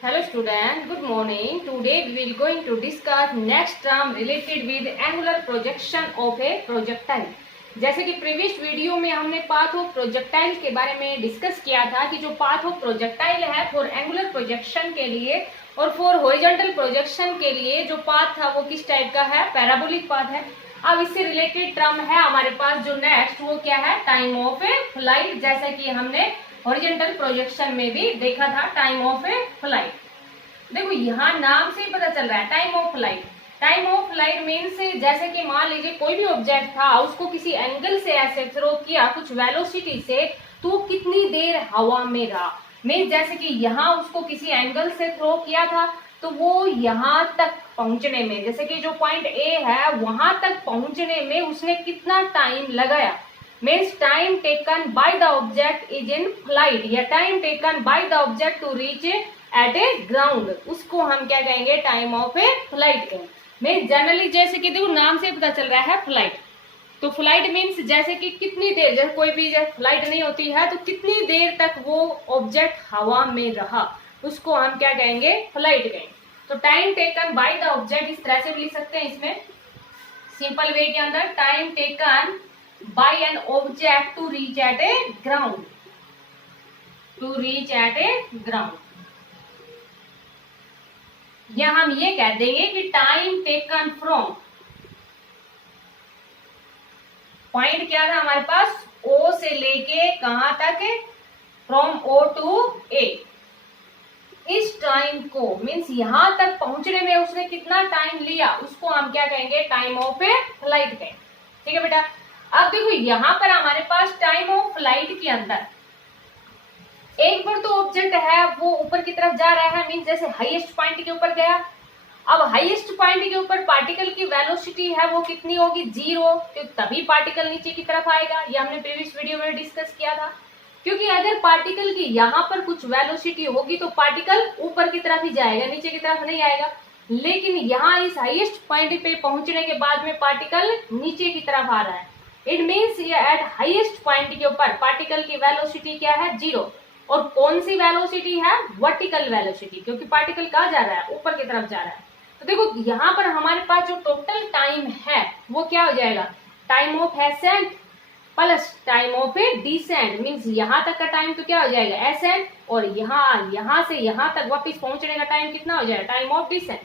Hello student, good morning. Today we will going to discuss next term related with angular projection of a projectile. जैसे कि previous video में हमने path of projectile के बारे में discuss किया था कि जो पाथ ऑफ प्रोजेक्टाइल है फॉर एंगुलर प्रोजेक्शन के लिए और फॉर हॉरिजॉन्टल प्रोजेक्शन के लिए जो पाथ था वो किस टाइप का है, पैराबोलिक पाथ है। अब इससे रिलेटेड टर्म है हमारे पास जो नेक्स्ट, वो क्या है, टाइम ऑफ ए फ्लाइट। जैसा कि हमने हॉरिजॉन्टल प्रोजेक्शन में भी देखा था टाइम ऑफ ए फ्लाइट। देखो यहाँ नाम से ही पता चल रहा है time of flight. Time of flight means जैसे कि मान लीजिए कोई भी ऑब्जेक्ट था, उसको किसी एंगल से ऐसे थ्रो किया कुछ वेलोसिटी से, तो वो कितनी देर हवा में रहा। मीन्स जैसे कि यहाँ उसको किसी एंगल से थ्रो किया था तो वो यहाँ तक पहुंचने में, जैसे कि जो पॉइंट ए है वहां तक पहुंचने में उसने कितना टाइम लगाया। Means time taken by the object is in flight या time taken by the object to reach at a ground, उसको हम क्या कहेंगे, टाइम ऑफ ए फ्लाइट कहेंगे। मीन्स जनरली जैसे कि देखो नाम से पता चल रहा है फ्लाइट, तो फ्लाइट मीन्स जैसे कि कितनी देर, जैसे कोई भी जब फ्लाइट नहीं होती है तो कितनी देर तक वो ऑब्जेक्ट हवा में रहा, उसको हम क्या कहेंगे, फ्लाइट कहेंगे। तो time taken by the object इस तरह से लिख सकते हैं इसमें सिंपल वे के अंदर, time taken by an object to reach at a ground, to reach at a ground. या हम ये कह देंगे कि टाइम टेकन फ्रॉम, पॉइंट क्या था हमारे पास, ओ से लेके कहां तक, फ्रॉम ओ टू ए। इस टाइम को मीन्स यहां तक पहुंचने में उसने कितना टाइम लिया, उसको हम क्या कहेंगे, टाइम ऑफ ए फ्लाइट कहेंगे। ठीक है बेटा। अब देखो यहां पर हमारे पास टाइम ऑफ फ्लाइट के अंदर एक बार तो ऑब्जेक्ट है वो ऊपर की तरफ जा रहा है, मीन्स जैसे हाईएस्ट पॉइंट के ऊपर गया। अब हाईएस्ट पॉइंट के ऊपर पार्टिकल की वेलोसिटी है वो कितनी होगी, 0, तो तभी पार्टिकल नीचे की तरफ आएगा। ये हमने प्रीवियस वीडियो में डिस्कस किया था। क्योंकि अगर पार्टिकल की यहाँ पर कुछ वेलोसिटी होगी तो पार्टिकल ऊपर की तरफ ही जाएगा, नीचे की तरफ नहीं आएगा। लेकिन यहाँ इस हाईएस्ट पॉइंट पे पहुंचने के बाद में पार्टिकल नीचे की तरफ आ रहा है। It means eight highest point के ऊपर पार्टिकल की वेलोसिटी क्या है, 0। और कौन सी वेलोसिटी है, वर्टिकल वेलोसिटी, क्योंकि पार्टिकल कहाँ जा रहा है, ऊपर की तरफ जा रहा है। तो देखो यहाँ पर हमारे पास जो टोटल टाइम है वो क्या हो जाएगा, time of ascent plus time of a descent. Means यहाँ तक का टाइम तो क्या हो जाएगा, एसेंट, और यहाँ से यहाँ तक वापस पहुंचने का टाइम कितना हो जाएगा, टाइम ऑफ डिसेंट।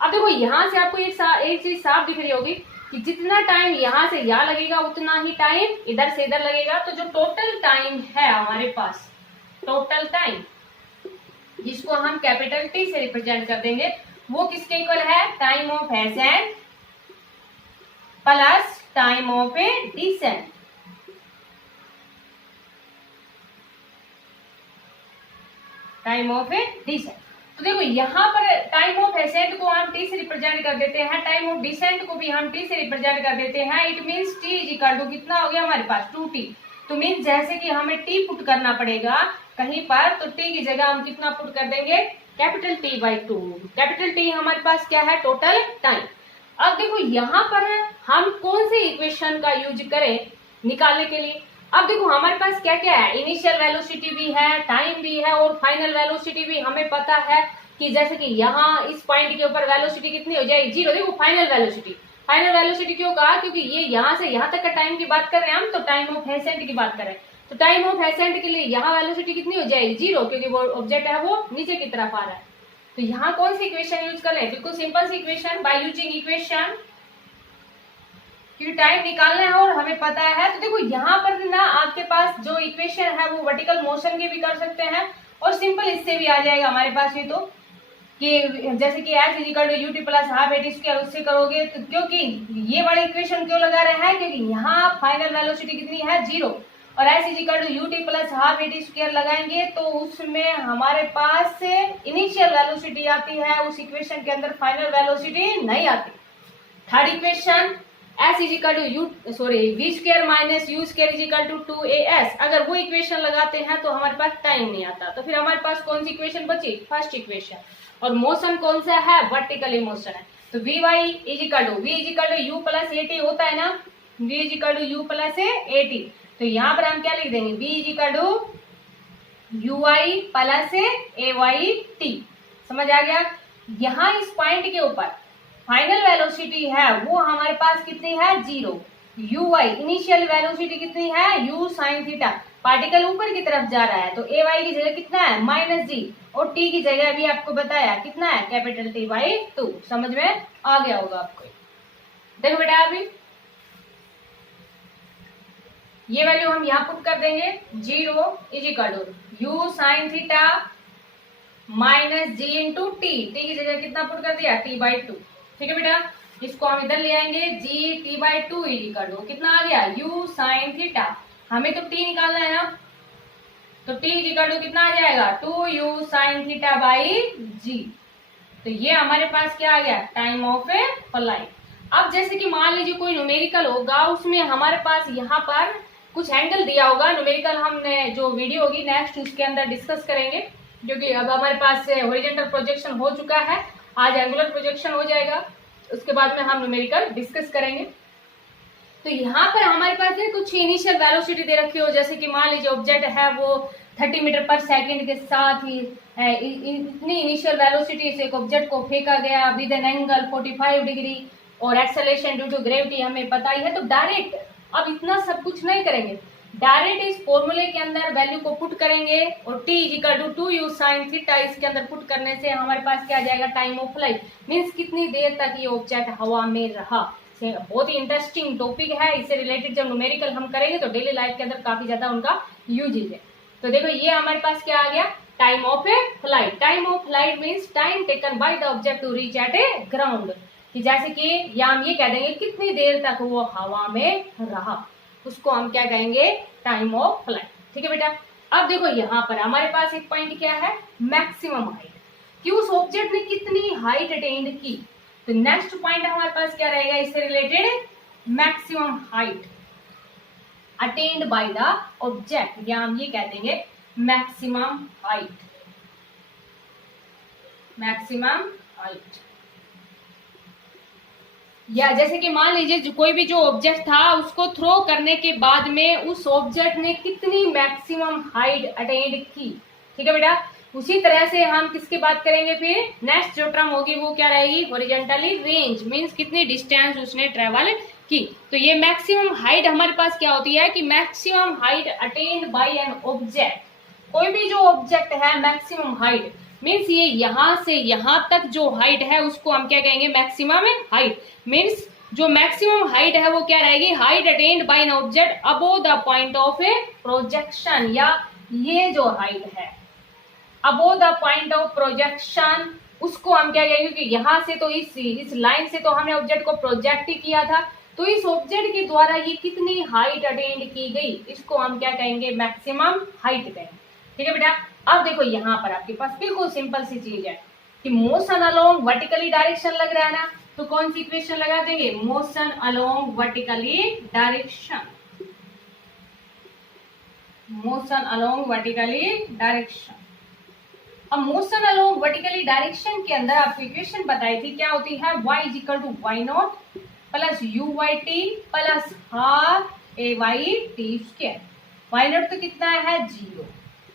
अब देखो यहाँ से आपको एक चीज साफ दिख रही होगी कि जितना टाइम यहाँ से यहाँ लगेगा उतना ही टाइम इधर से इधर लगेगा। तो जो टोटल टाइम है हमारे पास, टोटल टाइम जिसको हम कैपिटल टी से रिप्रेजेंट कर देंगे, वो किसके इक्वल है, time of ascent plus time of a descent. Time of a descent. तो देखो यहाँ पर टाइम ऑफ एसेंट को हम टी से रिप्रेजेंट कर देते हैं, टाइम ऑफ डिसेंट को भी हम टी से रिप्रेजेंट कर देते हैं। It means T is equal to कितना हो गया हमारे पास, 2t। तो मीन्स जैसे कि हमें टी पुट करना पड़ेगा कहीं पर, तो टी की जगह हम कितना पुट कर देंगे, capital T by 2। Capital T हमारे पास क्या है, टोटल टाइम। अब देखो यहाँ पर हम कौन सी इक्वेशन का यूज करें निकालने के लिए। अब देखो हमारे पास क्या क्या है, इनिशियल वेलोसिटी भी है, टाइम भी है और फाइनल वेलोसिटी भी। हमें पता है कि जैसे कि यहाँ इस पॉइंट के ऊपर वेलोसिटी कितनी हो जाएगी, 0। देखो फाइनल वेलोसिटी क्यों कहा, क्योंकि ये यहाँ से यहाँ तक का टाइम की बात कर रहे हैं हम, तो टाइम ऑफ एसेंट की बात कर रहे हैं। तो टाइम ऑफ एसेंट के लिए यहाँ वेलोसिटी कितनी हो जाएगी, 0, क्योंकि वो ऑब्जेक्ट है वो नीचे की तरफ आ रहा है। तो यहाँ कौन सी इक्वेशन यूज करें, बिल्कुल सिंपल सी इक्वेशन, बाय यूजिंग इक्वेशन, क्योंकि टाइम निकालना है और हमें पता है। तो देखो यहाँ पर ना आपके पास जो इक्वेशन है वो वर्टिकल मोशन के भी कर सकते हैं और सिंपल इससे भी आ जाएगा हमारे पास ये, तो कि जैसे कि H is equal to U T plus half A T square, उससे करोगे तो, क्योंकि ये वाली इक्वेशन क्यों लगा रहे हैं, क्योंकि यहाँ फाइनल वेलोसिटी कितनी है, 0, और H is equal to U T plus half A T square लगाएंगे तो उसमें हमारे पास इनिशियल वेलोसिटी आती है, उस इक्वेशन के अंदर फाइनल वेलोसिटी नहीं आती। Third equation, s is equal to v square minus u square is equal to 2as, अगर वो इक्वेशन लगाते हैं तो हमारे पास टाइम नहीं आता। तो फिर हमारे पास कौन सी इक्वेशन बची, फर्स्ट इक्वेशन। और मोशन कौन सा है, वर्टिकली मोशन है। तो vy is equal to u plus at होता है ना, v is equal to u plus at। तो यहाँ पर हम क्या लिख देंगे, v is equal to ui plus ayt। समझ आ गया। यहाँ इस पॉइंट के ऊपर फाइनल वेलोसिटी है वो हमारे पास कितनी है 0, यू वाई इनिशियल वेलोसिटी कितनी है u साइन थीटा, पार्टिकल ऊपर की तरफ जा रहा है तो ए वाई की जगह कितना है -g, और t की जगह भी आपको बताया कितना है कैपिटल T/2। समझ में आ गया होगा आपको। देखो बेटा अभी ये वैल्यू हम यहाँ पुट कर देंगे, 0 is equal to U sine theta -g into T की जगह कितना पुट कर दिया T/2। ठीक है बेटा, इसको हम इधर ले आएंगे, g T/2 is equal to कितना आ गया u साइन थीटा, हमें तो t निकालना है ना, तो t इज इक्वल टू कितना आ जाएगा 2u sine theta by g। तो ये हमारे पास क्या आ गया टाइम ऑफ ए फ्लाइट। अब जैसे कि मान लीजिए कोई न्यूमेरिकल होगा, उसमें हमारे पास यहाँ पर कुछ एंगल दिया होगा, न्यूमेरिकल हमने जो वीडियो होगी नेक्स्ट उसके अंदर डिस्कस करेंगे, क्योंकि अब हमारे पास हॉरिजॉन्टल प्रोजेक्शन हो चुका है, आज एंगुलर प्रोजेक्शन हो जाएगा, उसके बाद में हम न्यूमेरिकल डिस्कस करेंगे। तो यहाँ पर हमारे पास कुछ इनिशियल वेलोसिटी दे रखी हो, जैसे कि मान लीजिए ऑब्जेक्ट है वो 30 मीटर पर सेकेंड के साथ ही इतनी इनिशियल वेलोसिटी से एक ऑब्जेक्ट को फेंका गया विद एन एंगल 45 डिग्री और एक्सेलरेशन ड्यू टू ग्रेविटी हमें पता ही है। तो डायरेक्ट अब इतना सब कुछ नहीं करेंगे, डायरेक्ट इस फॉर्मूले के अंदर वैल्यू को पुट करेंगे और t equal to 2u sine theta इसके अंदर पुट करने से हमारे पास क्या आ जाएगा टाइम ऑफ फ्लाइट, मींस कितनी देर तक ये ऑब्जेक्ट हवा में रहा। बहुत ही इंटरेस्टिंग टॉपिक है, इससे रिलेटेड जब न्यूमेरिकल हम करेंगे तो डेली लाइफ के अंदर काफी ज्यादा उनका यूजेज है। तो देखो ये हमारे पास क्या आ गया time of a flight. Time of flight means time taken by the object to reach at a ground, कि जैसे कि या हम ये कह देंगे कितनी देर तक वो हवा में रहा, उसको हम क्या कहेंगे टाइम ऑफ फ्लाइट। ठीक है बेटा, अब देखो यहाँ पर हमारे पास एक पॉइंट क्या है मैक्सिमम हाइट, कि उस ऑब्जेक्ट ने कितनी हाइट अटेंड की। तो नेक्स्ट पॉइंट हमारे पास क्या रहेगा इससे related, maximum height attend bye the object, या हम ये कह देंगे मैक्सिमम हाइट, मैक्सिमम हाइट। या जैसे कि मान लीजिए जो कोई भी जो ऑब्जेक्ट था उसको थ्रो करने के बाद में उस ऑब्जेक्ट ने कितनी मैक्सिमम हाइट अटेंड की। ठीक है बेटा, उसी तरह से हम किसकी बात करेंगे फिर नेक्स्ट जो टर्म होगी वो क्या रहेगी हॉरिजॉन्टली रेंज, मींस कितनी डिस्टेंस उसने ट्रेवल की। तो ये मैक्सिमम हाइट हमारे पास क्या होती है कि maximum height attend bye an object, कोई भी जो ऑब्जेक्ट है मैक्सिमम हाइट मीन्स ये यहाँ से यहाँ तक जो हाइट है उसको हम क्या कहेंगे मैक्सिमम हाइट, मीन्स जो मैक्सिमम हाइट है वो क्या रहेगी height attend bye an object above the point of A projection, या ये जो हाइट है above the point of projection उसको हम क्या कहेंगे कि यहाँ से तो इस लाइन से तो हमने ऑब्जेक्ट को प्रोजेक्ट किया था, तो इस ऑब्जेक्ट के द्वारा ये कितनी हाइट अटेंड की गई इसको हम क्या कहेंगे मैक्सिमम हाइट कहेंगे। ठीक है बेटा, अब देखो यहाँ पर आपके पास बिल्कुल सिंपल सी चीज है कि मोशन अलोंग वर्टिकली डायरेक्शन लग रहा है ना, तो कौन सी इक्वेशन लगा देंगे motion along vertically direction, motion along vertically direction. अब मोशन अलोंग वर्टिकली डायरेक्शन के अंदर आपको इक्वेशन बताई थी क्या होती है y is equal to Y nought plus U Y T plus half A Y T square. Y nought तो कितना है 0,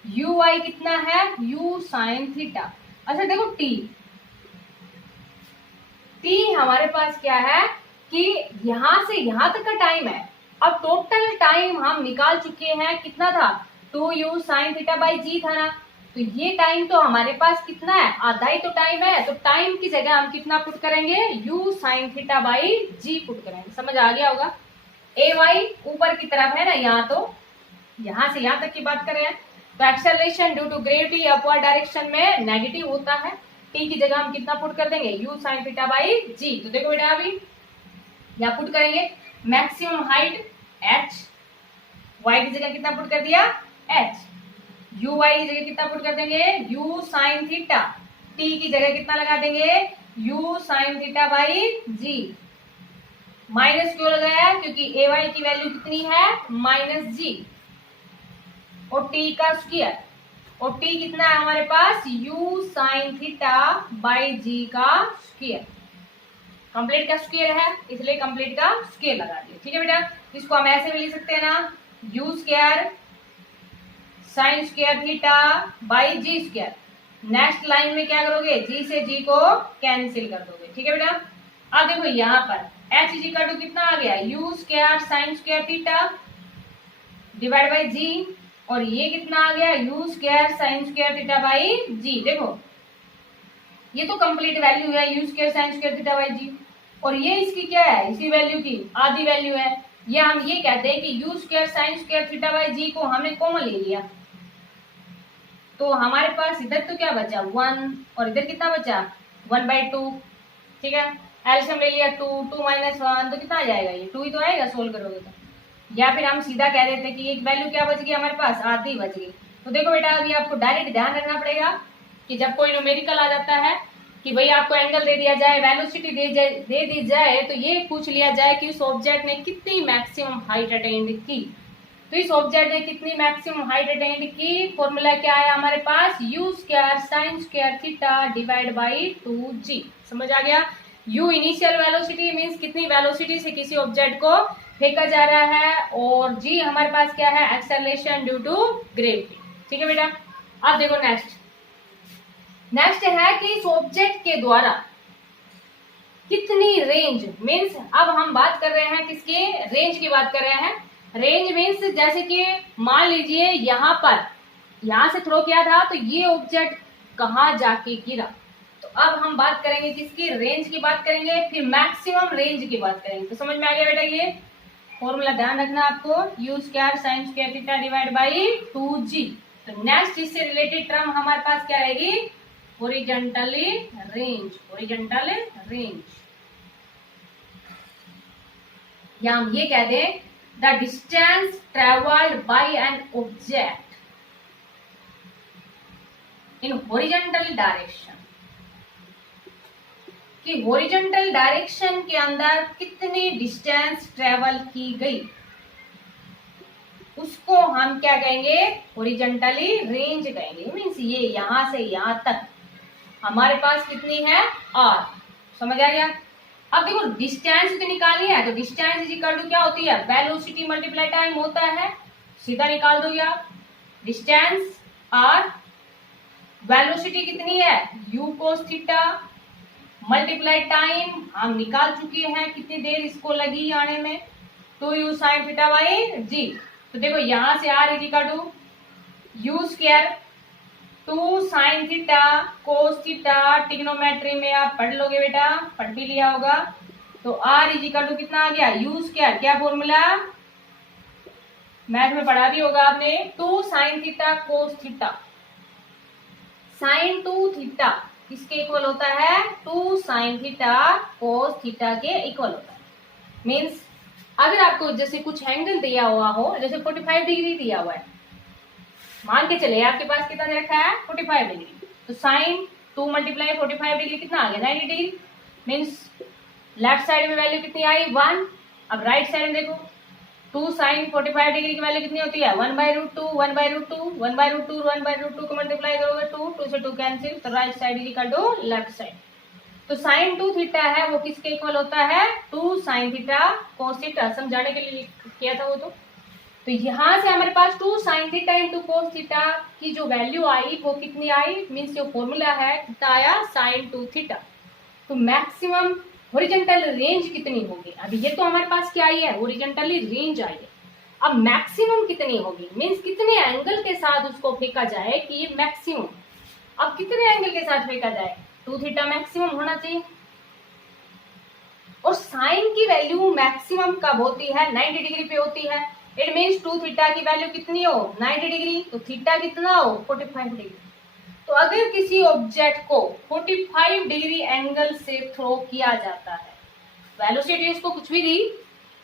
यू वाई कितना है u साइन थीटा। अच्छा देखो t हमारे पास क्या है कि यहां से यहां तक का टाइम है, अब टोटल टाइम हम निकाल चुके हैं कितना था 2u साइन थीटा बाई जी था ना, तो ये टाइम तो हमारे पास कितना है आधा ही तो टाइम है, तो टाइम की जगह हम कितना पुट करेंगे u sine theta by G put करेंगे। समझ आ गया होगा। ए वाई ऊपर की तरफ है ना, यहाँ तो यहाँ से यहाँ तक की बात करें तो acceleration due to gravity upward direction में नेगेटिव होता है, टी की जगह हम कितना पुट कर देंगे u साइन थीटा बाई जी। तो देखो बेटा अभी यहाँ पुट करेंगे मैक्सिमम हाइट h, y की जगह कितना पुट कर दिया h, u y की जगह कितना पुट कर देंगे u साइन थीटा, t की जगह कितना लगा देंगे u sine theta by G. Minus क्यों लगाया क्योंकि ए वाई की वैल्यू कितनी है -g और t का स्क्वायर, और t कितना है हमारे पास u साइन थीटा बाई जी का स्क्वायर। कंप्लीट का स्क्वायर है इसलिए कंप्लीट का स्क्वायर लगा दिया। ठीक है बेटा, इसको हम ऐसे भी लिख सकते हैं ना u square sine square theta by G square, next line में क्या करोगे, जी से जी को कैंसिल कर दोगे। ठीक है बेटा। अब देखो यहाँ पर एच इज इक्वल टू कितना आ गया, u square sine square theta divide by g, और ये कितना आ गया, u square sine square theta by g. देखो ये तो कंप्लीट वैल्यू है, u square sine square theta by g, और ये इसकी क्या है, इसी वैल्यू की आधी वैल्यू है। ये हम ये कहते हैं कि u square sine square theta by g को हमने कॉमन ले लिया, तो हमारे पास इधर तो क्या बचा 1, और इधर कितना बचा 1/2। ठीक है, एलसीएम ले लिया 2, 2 माइनस 1 तो कितना आ जाएगा, ये 2 ही तो आएगा सोल्व करोगे तो। या फिर हम सीधा कह देते हैं कि एक वैल्यू क्या बच गई हमारे पास, आधी बच गई। तो देखो बेटा अभी आपको डायरेक्ट ध्यान रखना पड़ेगा कि जब कोई न्यूमेरिकल आ जाता है कि भाई आपको एंगल दे दिया जाए, वेलोसिटी दे दी जाए, तो ये पूछ लिया जाए कि उस ऑब्जेक्ट ने कितनी मैक्सिमम हाइट अटेंड की। तो इस ऑब्जेक्ट ने कितनी मैक्सिमम हाइट अटेंड की, फॉर्मूला क्या आया हमारे पास, u square sine square theta divide by 2g। समझ आ गया। u इनिशियल वेलोसिटी मींस कितनी वेलोसिटी से किसी ऑब्जेक्ट को फेंका जा रहा है, और g हमारे पास क्या है, एक्सेलरेशन ड्यू टू ग्रेविटी। ठीक है बेटा। अब देखो नेक्स्ट है कि इस ऑब्जेक्ट के द्वारा कितनी रेंज, मींस अब हम बात कर रहे हैं किसके, रेंज की बात कर रहे हैं। रेंज मीन्स जैसे कि मान लीजिए यहां से थ्रो किया था तो ये ऑब्जेक्ट कहाँ जाके गिरा, तो अब हम बात करेंगे किसकी, रेंज की बात करेंगे, फिर मैक्सिमम रेंज की बात करेंगे। तो समझ में आ गया बेटा, ये फॉर्मूला ध्यान रखना आपको, you square sine square theta divide by 2g। तो नेक्स्ट इससे रिलेटेड टर्म हमारे पास क्या रहेगी, हॉरिजॉन्टली रेंज, हॉरिजॉन्टल रेंज, या हम ये कह दें the distance traveled by an object in horizontal direction, कि horizontal डायरेक्शन के अंदर कितनी डिस्टेंस ट्रेवल की गई, उसको हम क्या कहेंगे, हॉरिजॉन्टली रेंज कहेंगे। मीन्स ये यहां से यहां तक हमारे पास कितनी है, r। समझ आ गया। अब देखो डिस्टेंस तो निकाली है, तो डिस्टेंस इज इक्वल टू क्या होती है, वेलोसिटी मल्टीप्लाई टाइम होता है, सीधा निकाल दो यार। डिस्टेंस r, वेलोसिटी कितनी है, u cos theta multiply time हम निकाल चुके हैं, कितनी देर इसको लगी आने में, 2u sin theta by g। तो देखो यहां से r is equal to u square 2 sine theta cos theta, trigonometry में आप पढ़ लोगे बेटा, पढ़ भी लिया होगा। तो r इज इक्वल टू कितना आ गया, u स्क्वायर, क्या फॉर्मूला, मैथ में पढ़ा भी होगा आपने, 2 sine theta cos theta, sine 2 theta किसके इक्वल होता है, 2 साइन थीटा कोस थीटा के इक्वल होता है। मीन्स अगर आपको जैसे कुछ एंगल दिया हुआ हो, जैसे 45 डिग्री दिया हुआ है, मान के चले आपके पास कितना दे रखा है, 45 डिग्री, तो साइन 2 मल्टीप्लाई 45 डिग्री कितना आ गया, 90 डिग्री। मीन्स लेफ्ट साइड में वैल्यू कितनी आई 1। अब राइट साइड में देखो 2 साइन 45 डिग्री की वैल्यू कितनी होती है, 1/√2, 1/√2, 1/√2, 1/√2 को मल्टीप्लाई करोगे 2 से 2 कैंसिल, तो right side is equal to left side. तो साइन 2 थीटा है वो किसके इक्वल होता है, 2 साइन थीटा कोस थीटा, समझाने के लिए किया था वो। तो यहां से हमारे पास 2 sine theta into cos theta की जो वैल्यू आई वो कितनी आई, मीन्स जो फॉर्मूला है कितना आया, साइन 2 थीटा। तो मैक्सिमम हॉरिजॉन्टल रेंज कितनी होगी, अभी ये तो हमारे पास क्या आई है, हॉरिजॉन्टली रेंज आई है। अब मैक्सिमम कितनी होगी, मीन्स कितने एंगल के साथ उसको फेंका जाए कि ये मैक्सिमम, अब कितने एंगल के साथ फेंका जाए, 2 थीटा मैक्सिमम होना चाहिए। और साइन की वैल्यू मैक्सिमम कब होती है, 90 डिग्री पे होती है। इट मीन्स 2 थीटा की वैल्यू कितनी हो, 90 डिग्री, तो थीटा कितना हो, 45 डिग्री। तो अगर किसी ऑब्जेक्ट को 45 डिग्री एंगल से थ्रो किया जाता है, वेलोसिटी उसको कुछ भी दी,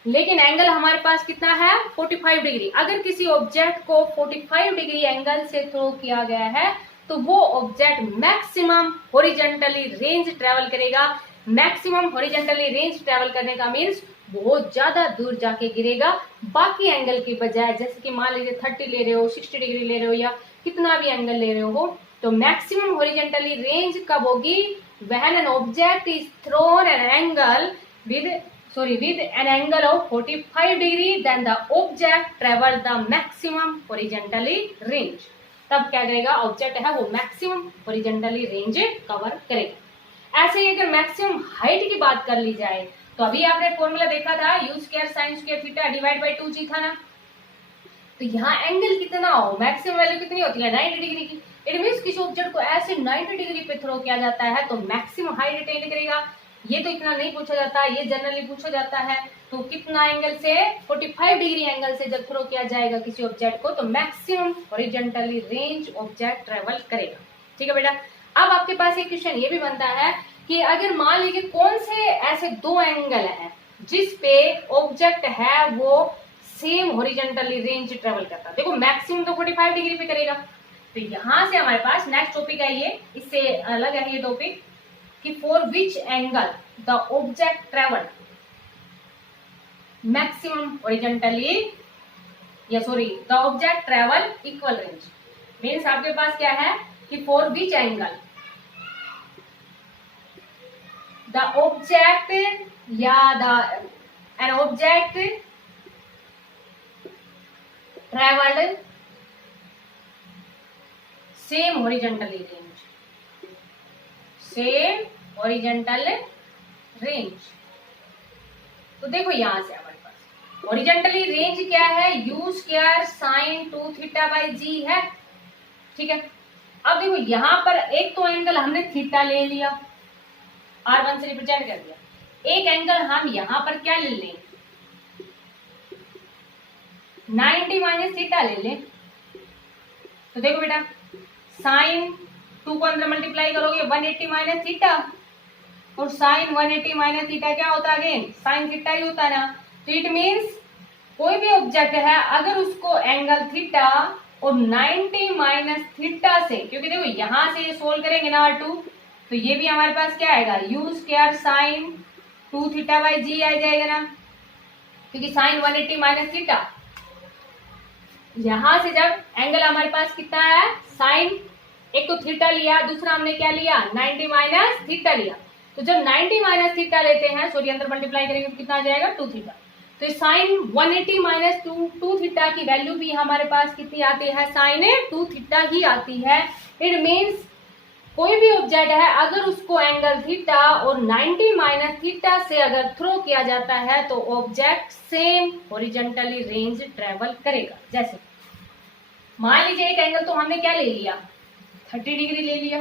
लेकिन एंगल हमारे पास कितना है, 45 डिग्री। अगर किसी ऑब्जेक्ट को 45 डिग्री एंगल से थ्रो किया गया है, तो वो object maximum horizontally range travel करेगा। मैक्सिमम हॉरिजॉन्टली रेंज ट्रेवल करने का मीन्स बहुत ज्यादा दूर जाके गिरेगा बाकी एंगल के बजाय। जैसे कि मान लीजिए 30 ले रहे हो, 60 डिग्री ले रहे हो, या कितना भी एंगल ले रहे हो, तो मैक्सिमम हॉरिजॉन्टली रेंज कब होगी, when an object is throne an angle with an angle of 45 degree, then the object travel the maximum horizontally range। तब क्या करेगा, ऑब्जेक्ट है वो मैक्सिमम हॉरिजॉन्टली रेंज कवर करेगा। ऐसे ही अगर मैक्सिमम हाइट की बात कर ली जाए तो अभी आपने फॉर्मूला देखा था u square sin square theta divide by 2g था ना। तो यहाँ एंगल कितना हो, मैक्सिमम वैल्यू कितनी होती है 90 डिग्री की। इट मींस किसी ऑब्जेक्ट को ऐसे 90 डिग्री पे थ्रो किया जाता है तो मैक्सिमम हाइट अटेन करेगा। ये तो इतना नहीं पूछा जाता, ये जनरली पूछा जाता है। तो कितना एंगल से, 45 डिग्री एंगल से जब थ्रो किया जाएगा किसी ऑब्जेक्ट को तो maximum horizontally range object travel करेगा। ठीक है बेटा। अब आपके पास एक क्वेश्चन ये भी बनता है कि अगर मान लीजिए कौन से ऐसे दो एंगल है जिस पे ऑब्जेक्ट है वो सेम हॉरिजॉन्टली रेंज ट्रेवल करता है। देखो मैक्सिमम तो 45 डिग्री पे करेगा। तो यहां से हमारे पास नेक्स्ट टॉपिक है, ये इससे अलग है ये टॉपिक कि for which angle the object travel maximum horizontally the object travel equal range. Means आपके पास क्या है कि for which angle the object या an object travelled same horizontally range, same horizontal range. तो देखो यहां से हमारे पास हॉरिजॉन्टली रेंज क्या है, u square sine 2 theta by g है। ठीक है। अब देखो यहां पर एक तो एंगल हमने थीटा ले लिया, R1 से रिप्रेजेंट कर दिया। एक एंगल हम यहां पर क्या ले लें, 90 माइनस थीटा ले लें। तो देखो बेटा साइन 2 को अंदर मल्टीप्लाई करोगे 180 माइनस थीटा, और साइन 180 माइनस थीटा क्या होता है, अगेन साइन थीटा ही होता है ना। तो इट मीन्स कोई भी ऑब्जेक्ट है अगर उसको एंगल थीटा और 90 माइनस थीटा से, क्योंकि देखो यहां से ये सोल्व करेंगे ना R2 तो ये भी हमारे पास क्या आएगा, u square sine 2 theta by g आ जाएगा ना, क्योंकि साइन 180 माइनस थीटा। यहां से जब एंगल हमारे पास कितना है, साइन एक तो थीटा लिया, दूसरा हमने क्या लिया 90 माइनस थीटा लिया। तो जब 90 माइनस थीटा लेते हैं, सॉरी अंदर मल्टीप्लाई करेंगे तो कितना आ जाएगा 2 थीटा। तो साइन 180 माइनस 2 थीटा की वैल्यू भी हमारे पास कितनी आती है, साइन 2 थीटा ही आती है। इट मीन्स कोई भी ऑब्जेक्ट है अगर उसको एंगल थीटा और 90 माइनस थीटा से अगर थ्रो किया जाता है तो object same horizontally range travel करेगा। जैसे मान लीजिए एक एंगल तो हमने क्या ले लिया 30 डिग्री ले लिया,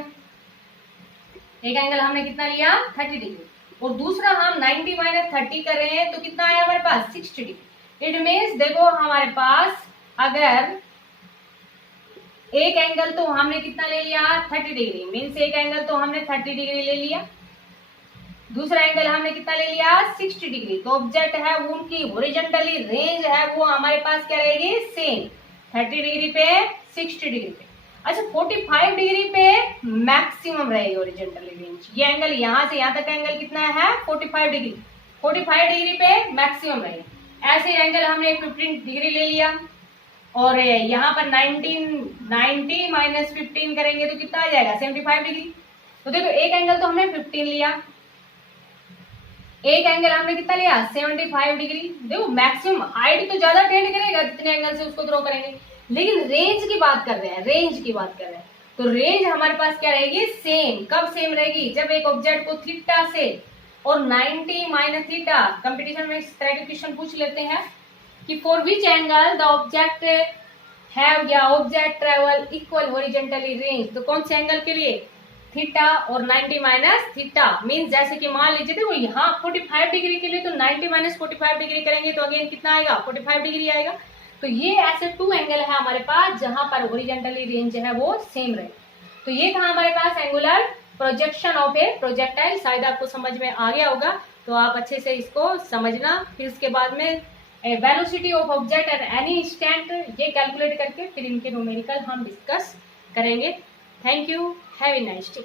एक एंगल हमने कितना लिया 30 डिग्री, और दूसरा हम 90 माइनस 30 कर रहे हैं तो कितना आया हमारे पास 60 डिग्री। इट मीन्स देखो हमारे पास अगर एक एंगल तो हमने कितना ले लिया 30 डिग्री, मीन्स एक एंगल तो हमने 30 डिग्री ले लिया, दूसरा एंगल हमने कितना ले लिया 60 डिग्री। तो ऑब्जेक्ट है वो उनकी हॉरिजॉन्टली रेंज है वो हमारे पास क्या रहेगी, सेम 30 डिग्री पे 60 डिग्री पे। अच्छा 45 डिग्री पे मैक्सिमम रहेगी हॉरिजॉन्टली रेंज। ये एंगल यहां से यहां तक एंगल कितना है 45 डिग्री, 45 डिग्री पे मैक्सिमम रहेगा। ऐसे एंगल हमने 15 डिग्री ले लिया और यहाँ पर 90 माइनस 15 करेंगे तो कितना आ जाएगा 75 डिग्री। तो देखो एक एंगल तो हमने 15 लिया, एक एंगल हमने कितना लिया 75 डिग्री। देखो मैक्सिमम हाइट तो ज्यादा टेंड करेगा जितने एंगल से उसको थ्रो करेंगे, लेकिन रेंज की बात कर रहे हैं, रेंज की बात कर रहे हैं। तो रेंज हमारे पास क्या रहेगी सेम। कब सेम रहेगी, जब एक ऑब्जेक्ट को थीटा से और 90 माइनस थीटा, कंपटीशन में इस तरह के क्वेश्चन पूछ लेते हैं कि for which angle the object have या object travel equal horizontally range. तो कौन से एंगल के लिए, थीटा और 90 माइनस थीटा। मीन्स जैसे कि मान लीजिए देखो यहाँ 45 डिग्री के लिए तो 90 माइनस 45 डिग्री करेंगे तो अगेन कितना आएगा 45 डिग्री आएगा। तो ये ऐसे 2 एंगल है हमारे पास जहां पर हॉरिजॉन्टली रेंज है वो सेम रहे। तो ये था हमारे पास angular projection of a projectile. शायद आपको समझ में आ गया होगा, तो आप अच्छे से इसको समझना। फिर उसके बाद में velocity of object at any instant ये कैलकुलेट करके फिर इनके न्यूमेरिकल हम डिस्कस करेंगे। Thank you, have a nice day.